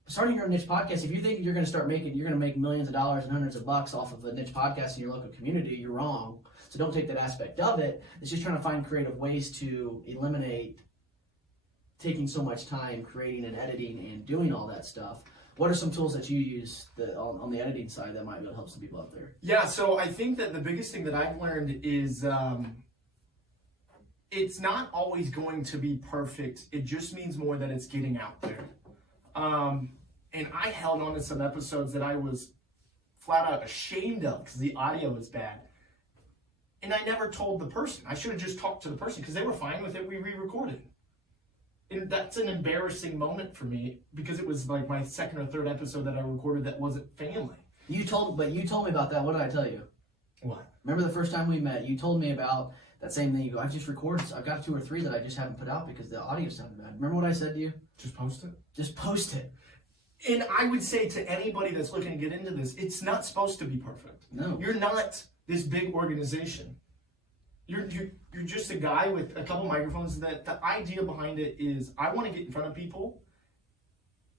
Starting your niche podcast, if you think you're going to make millions of dollars and hundreds of bucks off of a niche podcast in your local community, you're wrong. So don't take that aspect of it. It's just trying to find creative ways to eliminate taking so much time creating and editing and doing all that stuff. What are some tools that you use on the editing side that might be able to help some people out there? Yeah, so I think that the biggest thing that I've learned is it's not always going to be perfect. It just means more that it's getting out there. And I held on to some episodes that I was flat out ashamed of because the audio was bad. And I never told the person. I should have just talked to the person because they were fine with it. We re-recorded. And that's an embarrassing moment for me because it was like my second or third episode that I recorded that wasn't family. You told me about that. What did I tell you? What? Remember the first time we met, you told me about that same thing. You go, I've just recorded, I've got 2 or 3 that I just haven't put out because the audio sounded bad. Remember what I said to you? Just post it? Just post it. And I would say to anybody that's looking to get into this, it's not supposed to be perfect. No. You're not this big organization. You're just a guy with a couple microphones. That the idea behind it is I want to get in front of people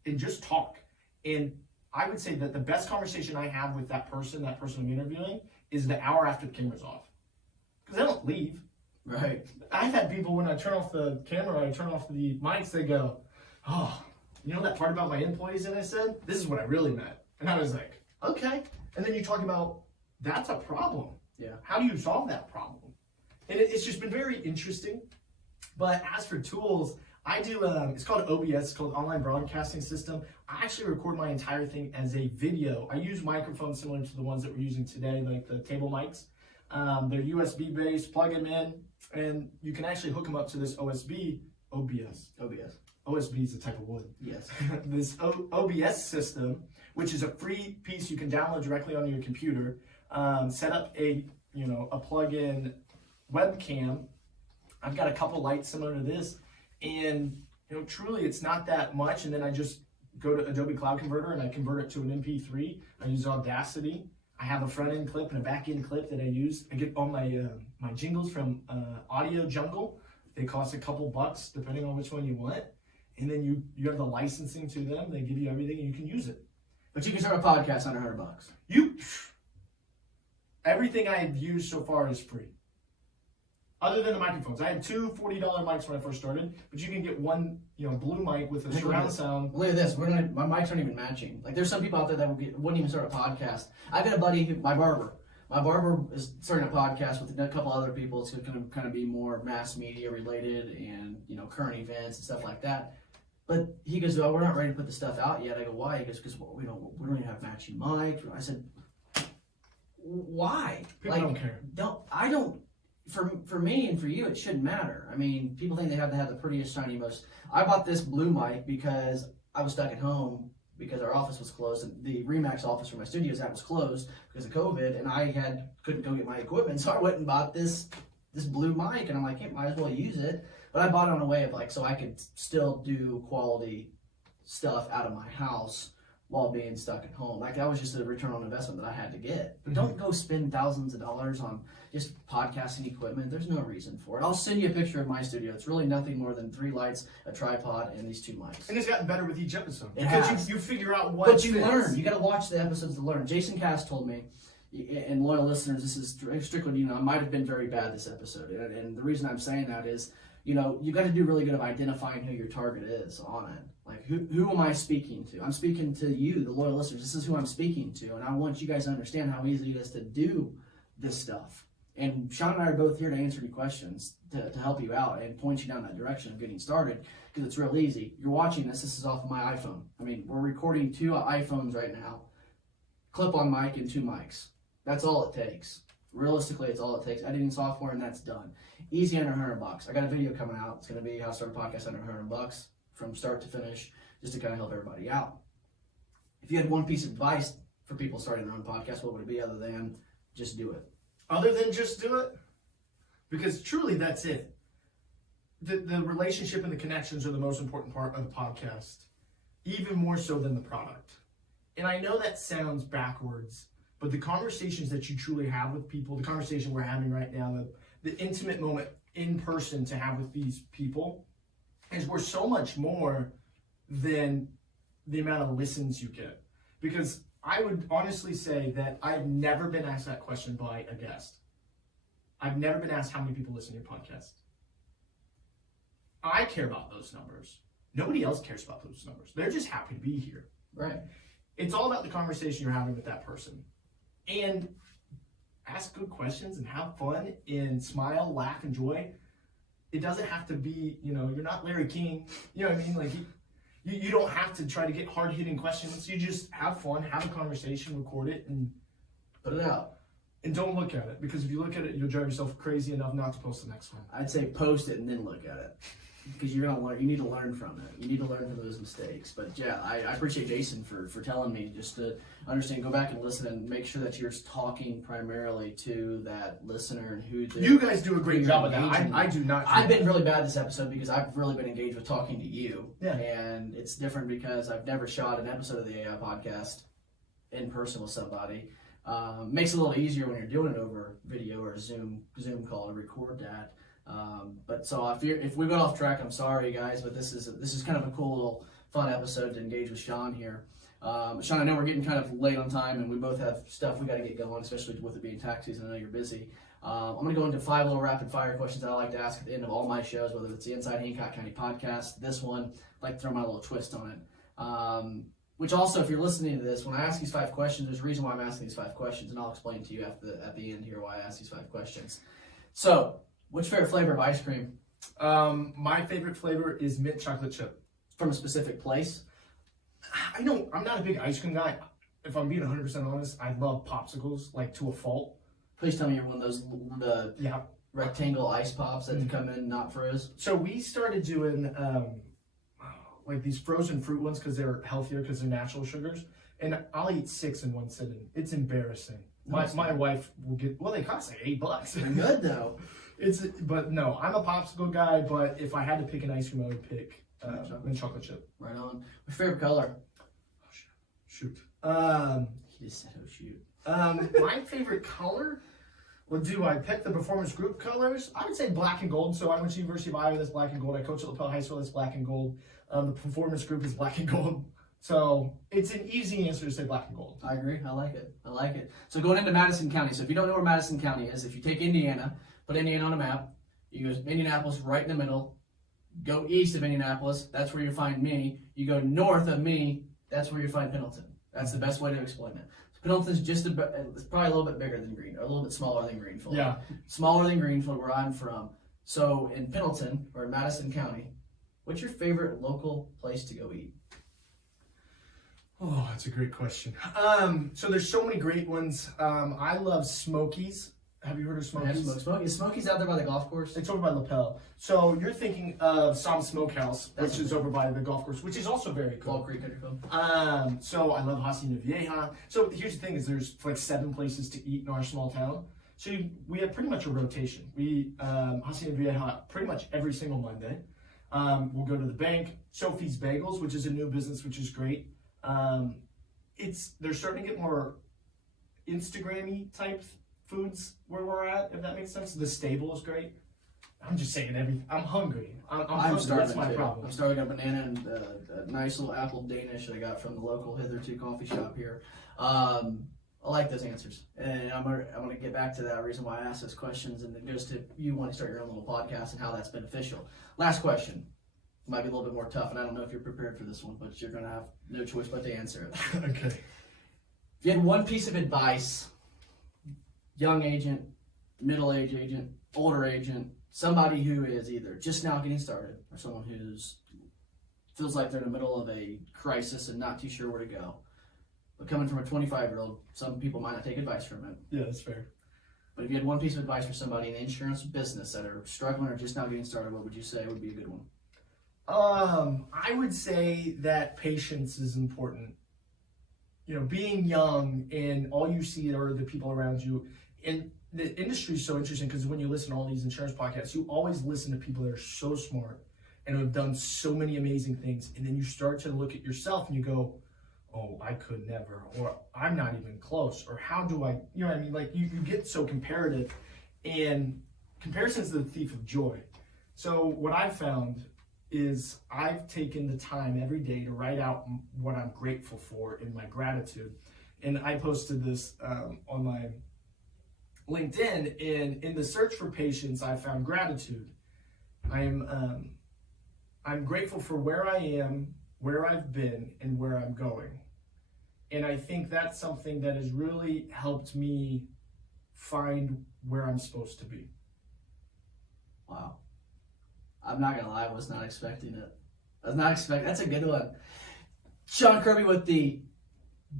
and just talk. And I would say that the best conversation I have with that person I'm interviewing, is the hour after the camera's off. Because I don't leave. Right. I've had people, when I turn off the camera, I turn off the mics, they go, oh, you know that part about my employees that I said? This is what I really meant. And I was like, okay. And then you talk about, that's a problem. Yeah. How do you solve that problem? And it's just been very interesting. But as for tools, I do, it's called OBS, it's called Online Broadcasting System. I actually record my entire thing as a video. I use microphones similar to the ones that we're using today, like the table mics. They're USB based, plug them in, and you can actually hook them up to this OBS. OSB is a type of wood. Yes. This OBS system, which is a free piece you can download directly on your computer. Set up a plug-in webcam. I've got a couple lights similar to this, and truly it's not that much. And then I just go to Adobe Cloud Converter and I convert it to an MP3. I use Audacity. I have a front-end clip and a back-end clip that I use. I get all my my jingles from Audio Jungle. They cost a couple bucks depending on which one you want. And then you have the licensing to them. They give you everything and you can use it. But you can start a podcast under $100. Everything I've used so far is free. Other than the microphones. I had two $40 mics when I first started, but you can get one, blue mic with a surround sound. Look at this. My mics aren't even matching. Like, there's some people out there that wouldn't even start a podcast. I've got a buddy, my barber. My barber is starting a podcast with a couple other people. It's going to kind of be more mass media related and, current events and stuff like that. But he goes, oh, we're not ready to put the stuff out yet. I go, why? He goes, because we don't even have matching mics. I said, why? People don't care. For me and for you, it shouldn't matter. I mean, people think they have to have the prettiest, shiny, most. I bought this blue mic because I was stuck at home because our office was closed, and the Remax office where my studio's at was closed because of COVID, and I couldn't go get my equipment, so I went and bought this blue mic, and I'm like, hey, might as well use it. But I bought it on a way of so I could still do quality stuff out of my house while being stuck at home. That was just a return on investment that I had to get. But don't go spend thousands of dollars on just podcasting equipment. There's no reason for it. I'll send you a picture of my studio. It's really nothing more than 3 lights, a tripod, and these 2 mics. And it's gotten better with each episode. Because you figure out what But you learn. You got to watch the episodes to learn. Jason Cass told me, and loyal listeners, this is strictly, I might have been very bad this episode. And the reason I'm saying that is, you got to do really good of identifying who your target is on it. Like, who am I speaking to? I'm speaking to you, the loyal listeners. This is who I'm speaking to. And I want you guys to understand how easy it is to do this stuff. And Sean and I are both here to answer any questions, to help you out and point you down that direction of getting started, because it's real easy. You're watching this. This is off of my iPhone. I mean, we're recording 2 iPhones right now. Clip-on mic and 2 mics. That's all it takes. Realistically, it's all it takes. Editing software, and that's done. Easy under $100. I got a video coming out. It's going to be how to start a podcast under $100 from start to finish, just to kind of help everybody out. If you had one piece of advice for people starting their own podcast, what would it be other than just do it? Other than just do it? Because truly, that's it. The relationship and the connections are the most important part of the podcast, even more so than the product. And I know that sounds backwards, but the conversations that you truly have with people, the conversation we're having right now, the intimate moment in person to have with these people is worth so much more than the amount of listens you get. Because I would honestly say that I've never been asked that question by a guest. I've never been asked how many people listen to your podcast. I care about those numbers. Nobody else cares about those numbers. They're just happy to be here. Right. It's all about the conversation you're having with that person. And ask good questions and have fun and smile, laugh, enjoy. It doesn't have to be, you're not Larry King. You know what I mean? Like, you don't have to try to get hard-hitting questions. You just have fun, have a conversation, record it, and put it out. And don't look at it, because if you look at it, you'll drive yourself crazy enough not to post the next one. I'd say post it and then look at it, because you're gonna learn. You need to learn from it. You need to learn from those mistakes. But yeah, I appreciate Jason for telling me just to understand. Go back and listen and make sure that you're talking primarily to that listener and who you guys do a great job of that. I do not. I've been really bad this episode because I've really been engaged with talking to you. Yeah. And it's different because I've never shot an episode of the AI podcast in person with somebody. Makes it a little easier when you're doing it over video or a Zoom call to record that. But so if we got off track, I'm sorry guys, but this is kind of a cool little fun episode to engage with Sean here. Sean, I know we're getting kind of late on time, and we both have stuff we got to get going, especially with it being tax season. I know you're busy. I'm going to go into 5 little rapid-fire questions that I like to ask at the end of all my shows, whether it's the Inside Hancock County podcast, this one, I'd like to throw my little twist on it. Which also, if you're listening to this, when I ask these 5 questions, there's a reason why I'm asking these 5 questions, and I'll explain to you at the end here why I ask these 5 questions. So, what's your favorite flavor of ice cream? My favorite flavor is mint chocolate chip. From a specific place? I'm not a big ice cream guy. If I'm being 100% honest, I love popsicles, like to a fault. Please tell me you're one of those rectangle ice pops that come in not froze. So we started doing like these frozen fruit ones because they're healthier because they're natural sugars, and I'll eat 6 in one sitting. It's embarrassing. My wife will get, well, they cost like $8. They're good though. But no, I'm a popsicle guy. But if I had to pick an ice cream, I would pick mint chocolate chip. Right on. My favorite color? Oh, shoot. He just said, "Oh shoot." My favorite color. Well, do I pick the performance group colors? I would say black and gold. So I went to University of Iowa, that's black and gold. I coach at LaPel High School, that's black and gold. The performance group is black and gold. So it's an easy answer to say black and gold. I agree. I like it. So going into Madison County. So if you don't know where Madison County is, if you take Indiana, put Indiana on a map, you go Indianapolis right in the middle, go east of Indianapolis, that's where you find me. You go north of me, that's where you find Pendleton. That's the best way to explain it. Pendleton's it's probably a little bit bigger than Green, or a little bit smaller than Greenfield. Yeah. Smaller than Greenfield, where I'm from. So in Pendleton, or in Madison County, what's your favorite local place to go eat? Oh, that's a great question. So there's so many great ones. I love Smokies. Have you heard of Smokies? Smokies out there by the golf course? It's over by LaPel. So you're thinking of Psalm Smokehouse, which is over by the golf course, which is also very cool. Fall Creek Country Club. So I love Hacienda Vieja. So here's the thing: is there's like 7 places to eat in our small town. So we have pretty much a rotation. We Hacienda Vieja pretty much every single Monday. We'll go to the bank. Sophie's Bagels, which is a new business, which is great. They're starting to get more Instagram-y type foods where we're at, if that makes sense. The Stable is great. I'm just saying everything. I'm hungry. I'm hungry. That's my problem. I'm starting a banana and a nice little apple Danish that I got from the local Hitherto coffee shop here. I like those answers, and I'm gonna get back to that reason why I asked those questions, and it goes to you want to start your own little podcast and how that's beneficial. Last question. Might be a little bit more tough, and I don't know if you're prepared for this one, but you're gonna have no choice but to answer it. Okay. If you had one piece of advice, young agent, middle-aged agent, older agent, somebody who is either just now getting started or someone who's feels like they're in the middle of a crisis and not too sure where to go. But coming from a 25-year-old, some people might not take advice from it. Yeah, that's fair. But if you had one piece of advice for somebody in the insurance business that are struggling or just now getting started, what would you say would be a good one? I would say that patience is important. You know, being young and all you see are the people around you. And the industry is so interesting because when you listen to all these insurance podcasts, you always listen to people that are so smart and have done so many amazing things. And then you start to look at yourself and you go, oh, I could never, or I'm not even close, or how do I, you know what I mean? Like you get so comparative, and comparison is the thief of joy. So what I've found is I've taken the time every day to write out what I'm grateful for in my gratitude. And I posted this on my LinkedIn, and in the search for patience, I found gratitude. I'm grateful for where I am, where I've been, and where I'm going. And I think that's something that has really helped me find where I'm supposed to be. Wow. I'm not going to lie, I was not expecting it. That's a good one. Sean Kirby with the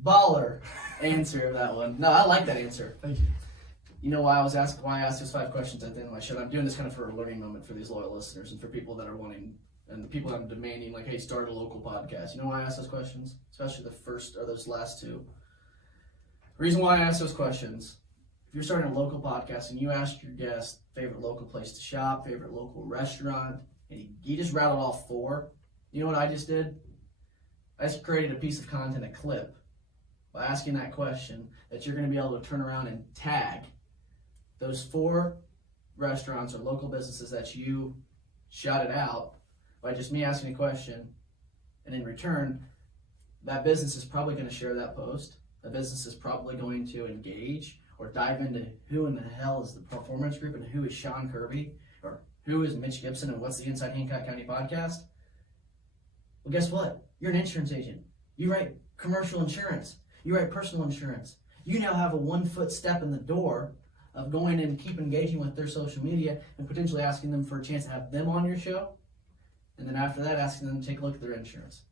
baller answer of that one. No, I like that answer. Thank you. You know why I asked those 5 questions at the end of my show? I'm doing this kind of for a learning moment for these loyal listeners and for people that are wanting, and the people that I'm demanding, like, hey, start a local podcast. You know why I asked those questions? Especially the first or those last 2. The reason why I asked those questions, if you're starting a local podcast and you ask your guest favorite local place to shop, favorite local restaurant, and you just rattled off 4, you know what I just did? I just created a piece of content, a clip, by asking that question that you're going to be able to turn around and tag those 4 restaurants or local businesses that you shouted out by just me asking a question, and in return, that business is probably going to share that post. The business is probably going to engage or dive into who in the hell is the Performance Group and who is Sean Kirby or who is Mitch Gibson and what's the Inside Hancock County podcast. Well, guess what? You're an insurance agent. You write commercial insurance. You write personal insurance. You now have a 1 foot step in the door of going and keep engaging with their social media and potentially asking them for a chance to have them on your show. And then after that, asking them to take a look at their insurance.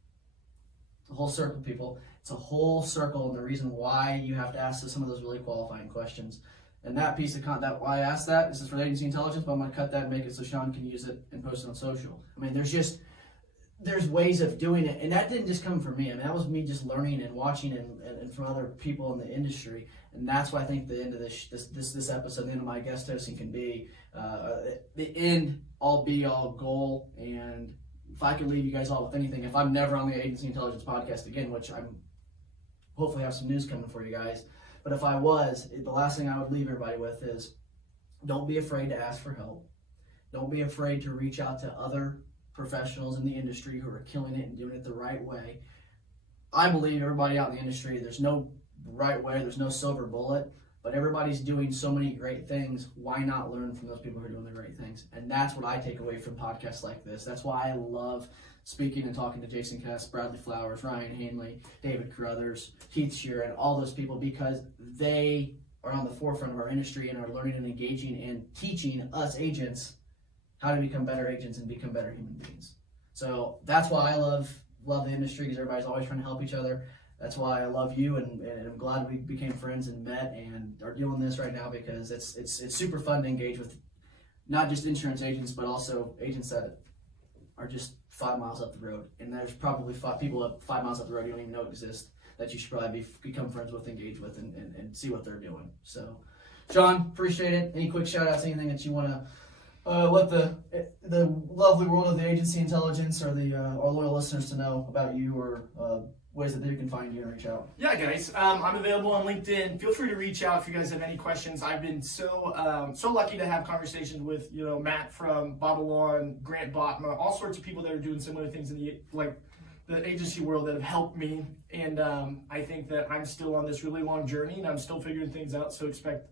It's a whole circle, people. It's a whole circle, and the reason why you have to ask some of those really qualifying questions. And that piece of content, why I asked that, this is for agency intelligence, but I'm going to cut that and make it so Sean can use it and post it on social. I mean, there's ways of doing it, and that didn't just come from me. I mean, that was me just learning and watching and from other people in the industry. And that's why I think the end of this episode, the end of my guest hosting can be the end all be all goal. And if I could leave you guys all with anything, if I'm never on the Agency Intelligence podcast again, which I'm hopefully have some news coming for you guys, but if I was, the last thing I would leave everybody with is don't be afraid to ask for help. Don't be afraid to reach out to other professionals in the industry who are killing it and doing it the right way. I believe everybody out in the industry, there's no right way, there's no silver bullet, but everybody's doing so many great things. Why not learn from those people who are doing the great things? And that's what I take away from podcasts like this. That's why I love speaking and talking to Jason Cass, Bradley Flowers, Ryan Hanley, David Carruthers, Keith Sheeran, all those people, because they are on the forefront of our industry and are learning and engaging and teaching us agents how to become better agents and become better human beings. So that's why I love the industry, because everybody's always trying to help each other. That's why I love you, and I'm glad we became friends and met and are doing this right now, because it's super fun to engage with not just insurance agents, but also agents that are just 5 miles up the road. And there's probably people up 5 miles up the road you don't even know exist that you should probably become friends with, engage with, and see what they're doing. So, Sean, appreciate it. Any quick shout outs, anything that you want to let the lovely world of the agency intelligence or our loyal listeners to know about you, or ways that they can find you and reach out? Yeah, guys, I'm available on LinkedIn. Feel free to reach out if you guys have any questions. I've been so lucky to have conversations with Matt from Babylon, Grant Botma, all sorts of people that are doing similar things in the agency world that have helped me. And I think that I'm still on this really long journey, and I'm still figuring things out. So expect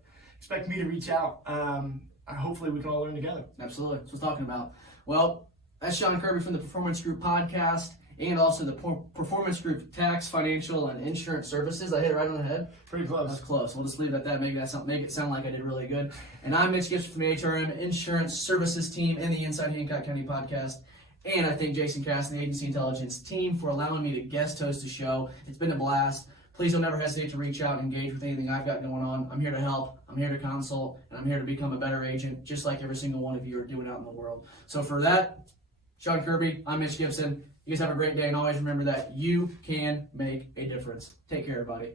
me to reach out. Hopefully we can all learn together. Absolutely. That's what we're talking about. Well, that's Sean Kirby from the Performance Group podcast, and also the Performance Group Tax, Financial, and Insurance Services. I hit it right on the head. Pretty close. That's close. We'll just leave it at that. Make it sound like I did really good. And I'm Mitch Gibson from the HRM Insurance Services team and the Inside Hancock County podcast. And I thank Jason Cass and the Agency Intelligence team for allowing me to guest host the show. It's been a blast. Please don't ever hesitate to reach out and engage with anything I've got going on. I'm here to help. I'm here to consult. And I'm here to become a better agent, just like every single one of you are doing out in the world. So for that, Sean Kirby, I'm Mitch Gibson. You guys have a great day, and always remember that you can make a difference. Take care, everybody.